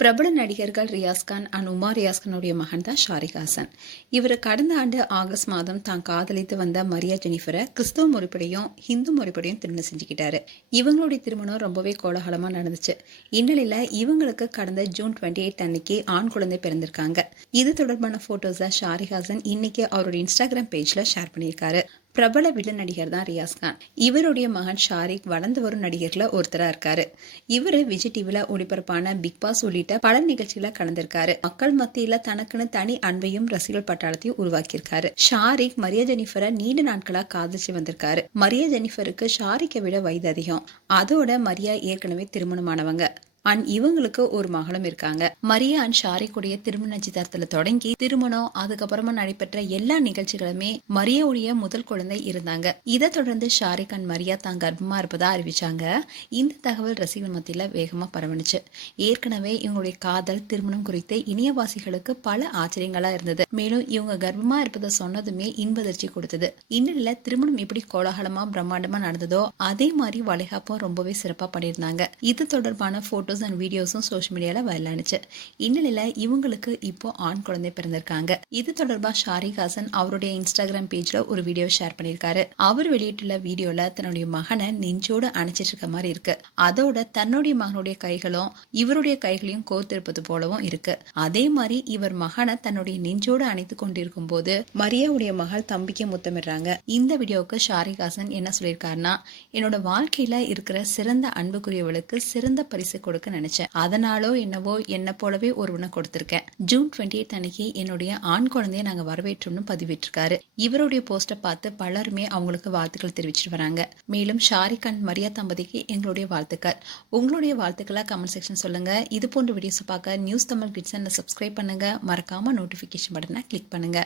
பிரபல நடிகர்கள் ரியாஸ் கான் அண்ட் உமா ரியாஸ் கானுடைய மகன் தான் ஷாரிக் ஹாசன். இவர் கடந்த ஆண்டு ஆகஸ்ட் மாதம் தான் காதலித்து வந்த மரியா ஜெனிஃபரை கிறிஸ்தவ முறைப்படியும் ஹிந்து முறைப்படியும் திருமணம் செஞ்சுக்கிட்டாரு. இவங்களுடைய திருமணம் ரொம்பவே கோலாகலமா நடந்துச்சு. இந்நிலையில இவங்களுக்கு கடந்த ஜூன் 28 அன்னைக்கு ஆண் குழந்தை பிறந்திருக்காங்க. இது தொடர்பான போட்டோஸை ஷாரிக் ஹாசன் இன்னைக்கு அவருடைய இன்ஸ்டாகிராம் பேஜ்ல ஷேர் பண்ணியிருக்காரு. பிரபல வில்லன் நடிகர் தான் ரியாஸ் கான். இவருடைய மகன் ஷாரிக் வளர்ந்து வரும் நடிகர்ல ஒருத்தரா இருக்காரு. இவரு விஜய் டிவில ஒளிபரப்பான பிக் பாஸ் உள்ளிட்ட பல நிகழ்ச்சிகளை கலந்திருக்காரு. மக்கள் மத்தியில தனக்குன்னு தனி அன்பையும் ரசிகர்கள் பட்டாளத்தையும் உருவாக்கியிருக்காரு. ஷாரிக் மரியா ஜெனிஃபரை நீண்ட நாட்களா காதலிச்சு வந்திருக்காரு. மரியா ஜெனிஃபருக்கு ஷாரிக்கை விட வயது அதிகம். அதோட மரியா ஏற்கனவே திருமணமானவங்க. அண்ட் இவங்களுக்கு ஒரு மகளும் இருக்காங்க. மரியா அண்ட் ஷாரிக்குடைய திருமண நிச்சயதார்த்தத்துல தொடங்கி திருமணம் அதுக்கப்புறமா நடைபெற்ற எல்லா நிகழ்ச்சிகளுமே மரியாவுடைய முதல் குழந்தை இருந்தாங்க. இதை தொடர்ந்து ஷாரிக் அண்ட் மரியா தான் கர்ப்பமா இருப்பதா அறிவிச்சாங்க. இந்த தகவல் ரசிகர்கள் மத்தியில வேகமா பரவணுச்சு. ஏற்கனவே இவங்களுடைய காதல் திருமணம் குறித்து இணையவாசிகளுக்கு பல ஆச்சரியங்களா இருந்தது. மேலும் இவங்க கர்ப்பமா இருப்பதை சொன்னதுமே இன்பதிர்ச்சி கொடுத்தது. இந்நிலையில திருமணம் எப்படி கோலாகலமா பிரம்மாண்டமா நடந்ததோ அதே மாதிரி வளைகாப்பும் ரொம்பவே சிறப்பா பண்ணியிருந்தாங்க. இது தொடர்பான போட்டோ அண்ட் வீடியோஸும் சோஷியல் மீடியால வைரலானுச்சு. இந்நிலையில இவங்களுக்கு இப்போ ஆண் குழந்தை பிறந்திருக்காங்க. இது தொடர்பா ஷாரிக் ஹாசன் அவருடைய இன்ஸ்டாகிராம் பேஜ்ல ஒரு வீடியோ ஷேர் பண்ணியிருக்காரு. அவர் வெளியிட்டுள்ள வீடியோல தன்னுடைய மகனை நெஞ்சோடு அணைச்சிட்டு இருக்க மாதிரி இருக்கு. அதோட தன்னுடைய மகனுடைய கைகளும் இவருடைய கைகளையும் கோர்த்திருப்பது போலவும் இருக்கு. அதே மாதிரி இவர் மகனை தன்னுடைய நெஞ்சோடு அணைத்து கொண்டிருக்கும் போது மரியாவுடைய மகள் தம்பிக்கு முத்தமிடுறாங்க. இந்த வீடியோவுக்கு ஷாரிக் ஹாசன் என்ன சொல்லியிருக்காருன்னா, என்னோட வாழ்க்கையில இருக்கிற சிறந்த அன்புக்குரியவளுக்கு சிறந்த பரிசு கொடுக்க நினைச்சேன். அதனாலோ என்னவோ என்ன போலவே ஒருவனை கொடுத்திருக்கேன். ஜூன் 28 அன்னைக்கு என்னுடைய ஆண் குழந்தைய நாங்க வரவேற்றோம்னு பதிவிட்டிருக்காரு. இவருடைய போஸ்டை பார்த்து பலருமே அவங்களுக்கு வாழ்த்துக்கள் தெரிவிச்சிட்டு வராங்க. மேலும் ஷாரிக் அண்ட் மரியா தம்பதிக்கு எங்களுடைய வாழ்த்துக்கள். உங்களுடைய வாழ்த்துக்களை கமெண்ட் செக்ஷன் சொல்லுங்க. இது போன்ற வீடியோஸ் பார்க்க நியூஸ் தமிழ் கிட்ஸ் சப்ஸ்கிரைப் பண்ணுங்க. மறக்காம நோட்டிபிகேஷன் பட்டனை கிளிக் பண்ணுங்க.